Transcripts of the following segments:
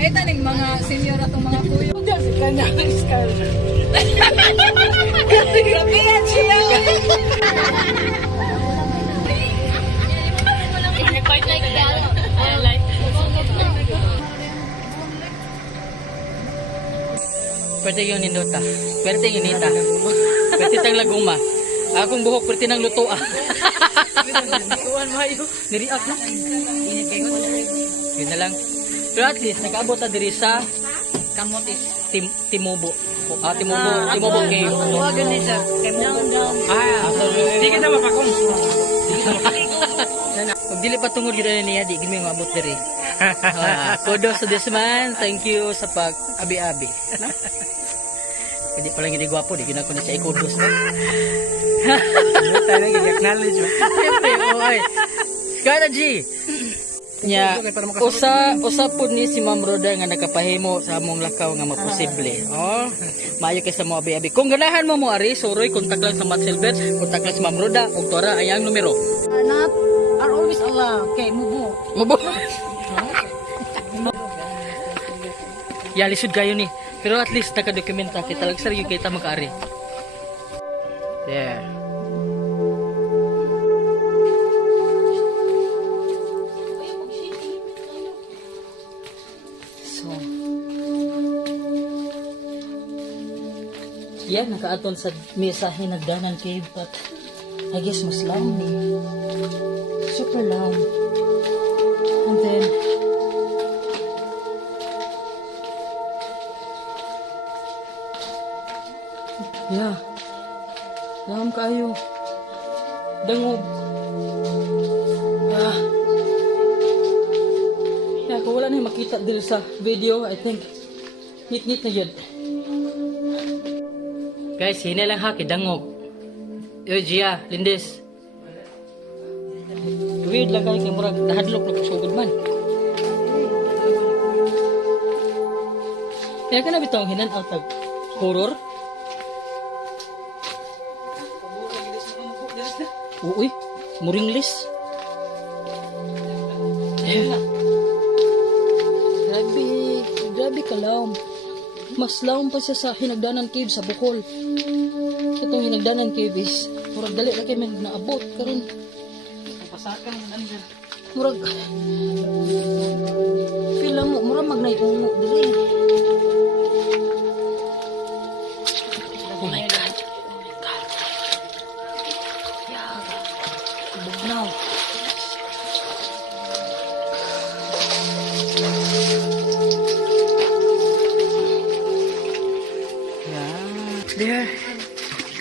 Paita ning mga senior atong mga kuyo. Kasi kanya ang scar. Grabe yan siya. Pwede yung nindota. Pwede yung nita. Pwede tang laguma. Akong buhok pwede nang luto ah. Tuwan mayo. Niriak na. Yun na lang. Pero at least, nag-abot na diri sa Kamotis. Timubo. Timubo cave. Tuwagan ni sir. Kay mo. Di kita mapakong. Kung dili pa tungod yun na niya, di gini mabot diri. Kudos sa Desman. Thank you sa pag-abi-abi. Hindi pa lang hindi gwapo, di gina ko na siya ikudos. Tayo i-acknowledge mo. Siyempre, oy. Kaya G. Nya, usa pud ni si Ma'am Roda nga nakapahimo sa among lakaw nga maposible. Oh, maayo kay sa mo abi-abi. Kung ganahan mo mo ari, suroy kontak lang sa Matt Silver, kontak lang sa Ma'am Roda, ug tuara ayang numero. Not are always Allah. Kay mubo. Mubo. Ya lisod kayo ni. Pero at least naka-dokumenta kita lang sa kita mag-ari. There. So. Yan, nakaaton sa mesahe nagdanan cave but I guess mas long ni. Super long. And then yeah. Laham kayo. Dangog. Yeah, kung wala na yung makita dito sa video, I think nit-nit na yun. Guys, hina lang ha, kidangog. Yo, Gia, Lindes. Weird lang kayo kay murag nahadlok na kusugod man. Kaya ka na bitong hinan out of horror? Uy, muringlis. Grabe ka laom. Mas laom pa siya sa Hinagdanan Cave sa Bukol. Itong Hinagdanan Cave is murag dali na kayo naabot karon. Pasakan nandiyan. Murag pila mo, murag magnay-ungo dili. Oh my God. Bugnaw. Yeah. There.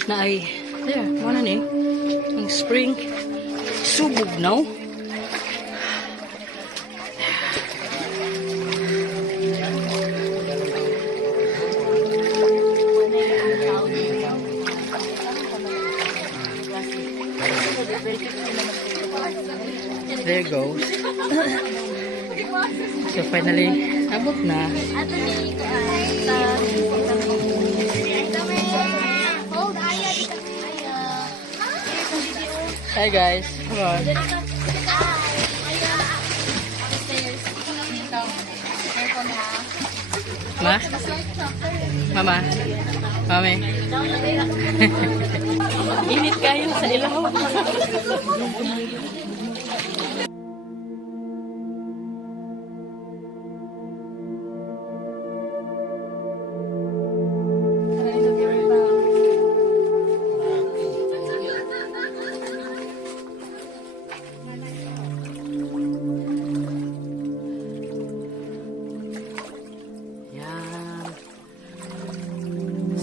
Naay. There. Mana ni? Ang spring. Subog now. There goes. So finally, abot na. Hi guys. Come on. Ma? Mama? Mami? Init kayo sa ilaw.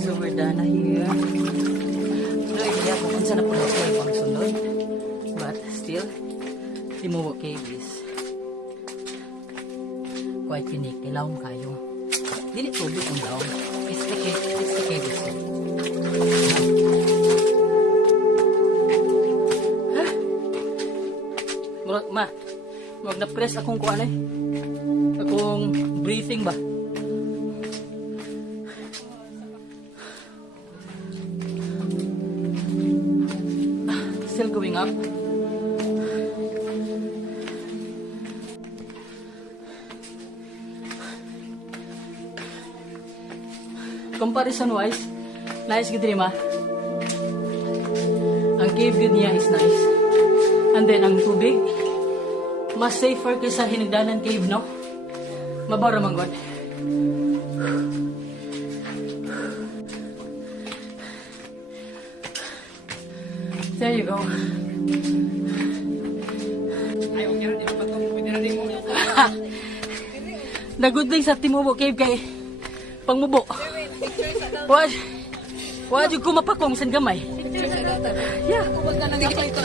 So we're done here. No idea kung saan na po natin yung sunod. But still, Timubo Cave is quite unique. Ilawang kayo. Dili tubig ang lawang. It's the cave itself. Ha? Murag, ma, murag na-press akong kuha na eh. Akong breathing ba? Still going up. comparison wise, nice gid rin ma. Ang cave gid niya is nice. And then ang tubig, mas safer kaysa hinigdanan cave, no? Mabara man god. There you go. Ay, okay rin. Di ba ito? Pwede na rin mo. The good thing sa Timubo Cave kay pangmubo. Wala ko mapakong san gamay. Yeah. Huwag na nag-apply ko.